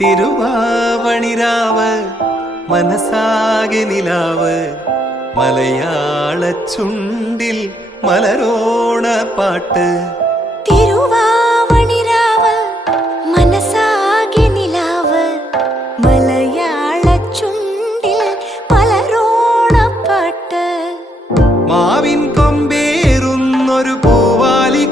തിരുവാവണിരാവ് മനസാകെ നിലാവ് മലയാള ചുണ്ടിൽ മലരോണ പാട്ട്. തിരുവാവണിരാവ് മനസാകെ നിലാവ് മലയാള ചുണ്ടിൽ മലരോണ പാട്ട്. മാവിൻ കൊമ്പേറുന്നൊരു പൂവാലി